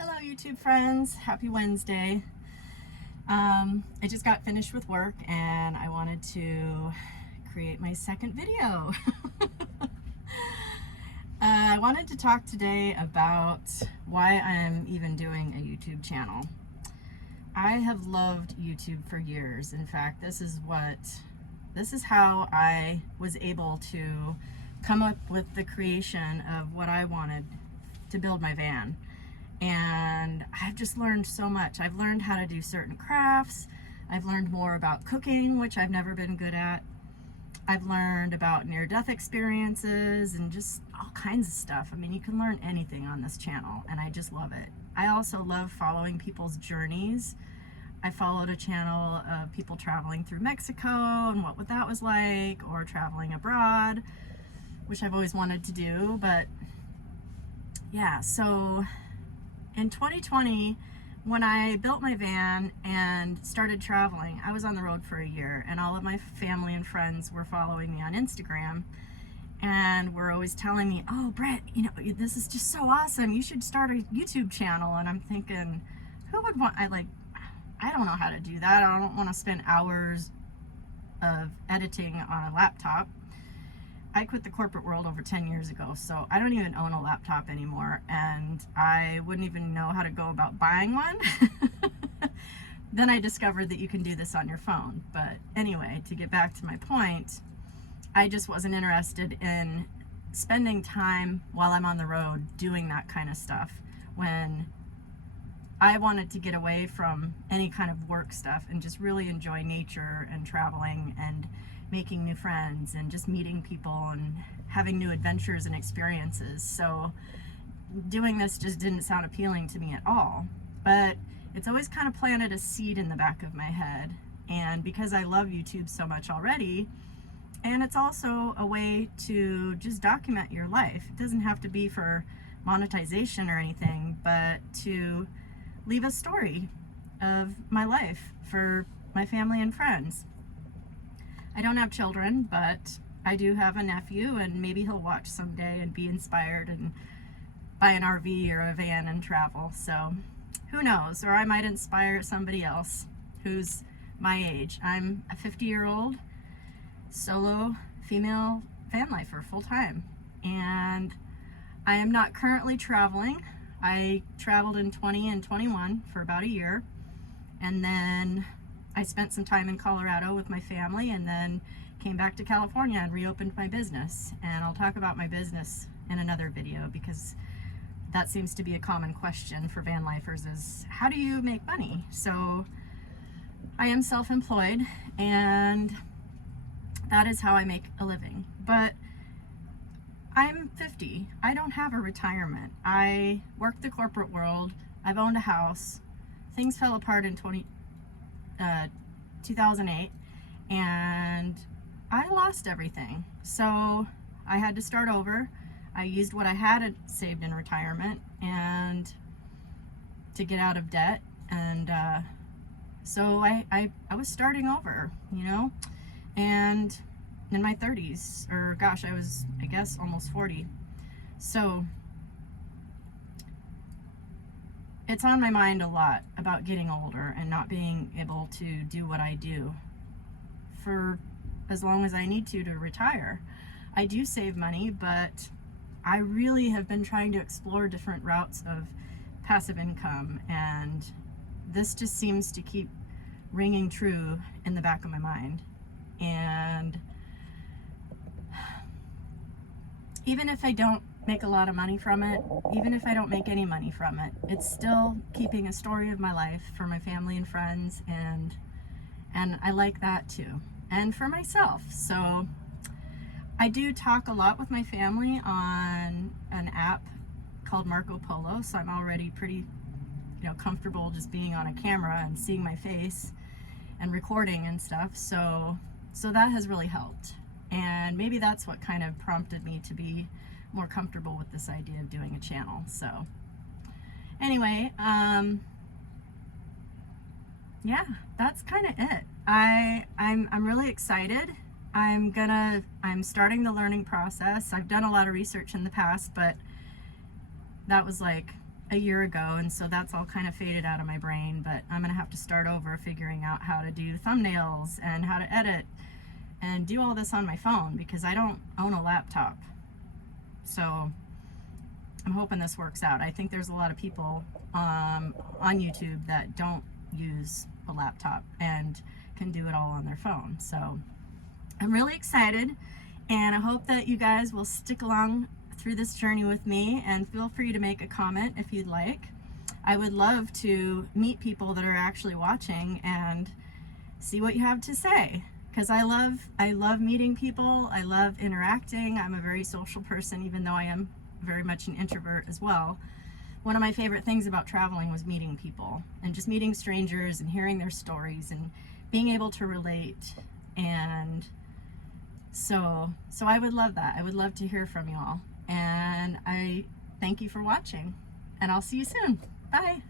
Hello YouTube friends, happy Wednesday. I just got finished with work and I wanted to create my second video. I wanted to talk today about why I'm even doing a YouTube channel. I have loved YouTube for years. In fact, this is how I was able to come up with the creation of what I wanted to build my van. And I've just learned so much. I've learned how to do certain crafts. I've learned more about cooking, which I've never been good at. I've learned about near-death experiences and just all kinds of stuff. I mean, you can learn anything on this channel, and I just love it. I also love following people's journeys. I followed a channel of people traveling through Mexico and what that was like, or traveling abroad, which I've always wanted to do. But yeah, so in 2020, when I built my van and started traveling, I was on the road for a year, and all of my family and friends were following me on Instagram and were always telling me, "Oh, Brett, you know, this is just so awesome. You should start a YouTube channel." And I'm thinking, who would want, I don't know how to do that. I don't want to spend hours of editing on a laptop. I quit the corporate world over 10 years ago, so I don't even own a laptop anymore, and I wouldn't even know how to go about buying one. Then I discovered that you can do this on your phone. But anyway, to get back to my point, I just wasn't interested in spending time while I'm on the road doing that kind of stuff, when I wanted to get away from any kind of work stuff and just really enjoy nature and traveling and making new friends and just meeting people and having new adventures and experiences. So doing this just didn't sound appealing to me at all. But it's always kind of planted a seed in the back of my head. And because I love YouTube so much already, and it's also a way to just document your life. It doesn't have to be for monetization or anything, but to leave a story of my life for my family and friends. I don't have children, but I do have a nephew, and maybe he'll watch someday and be inspired and buy an RV or a van and travel. So who knows? Or I might inspire somebody else who's my age. I'm a 50-year-old solo female van lifer full-time, and I am not currently traveling. I traveled in 20 and 21 for about a year, and then I spent some time in Colorado with my family, and then came back to California and reopened my business. And I'll talk about my business in another video, because that seems to be a common question for van lifers, is how do you make money? So I am self-employed, and that is how I make a living. But I'm 50. I don't have a retirement. I worked the corporate world. I've owned a house. Things fell apart in 2008, and I lost everything. So I had to start over. I used what I had saved in retirement and to get out of debt, and so I was starting over, you know, and in my 30s, or gosh, I was, I guess, almost 40. So it's on my mind a lot about getting older and not being able to do what I do for as long as I need to retire. I do save money, but I really have been trying to explore different routes of passive income, and this just seems to keep ringing true in the back of my mind. And even if I don't make a lot of money from it, even if I don't make any money from it, it's still keeping a story of my life for my family and friends, and I like that too, and for myself. So I do talk a lot with my family on an app called Marco Polo, so I'm already pretty, you know, comfortable just being on a camera and seeing my face and recording and stuff. So that has really helped. And maybe that's what kind of prompted me to be more comfortable with this idea of doing a channel. So anyway, yeah, that's kind of it. I'm really excited. I'm starting the learning process. I've done a lot of research in the past, but that was like a year ago, and so that's all kind of faded out of my brain, but I'm gonna have to start over figuring out how to do thumbnails and how to edit and do all this on my phone because I don't own a laptop. So I'm hoping this works out. I think there's a lot of people on YouTube that don't use a laptop and can do it all on their phone. So I'm really excited, and I hope that you guys will stick along through this journey with me, and feel free to make a comment if you'd like. I would love to meet people that are actually watching and see what you have to say, because I love meeting people. I love interacting. I'm a very social person, even though I am very much an introvert as well. One of my favorite things about traveling was meeting people and just meeting strangers and hearing their stories and being able to relate. And so I would love that. I would love to hear from you all. And I thank you for watching, and I'll see you soon. Bye.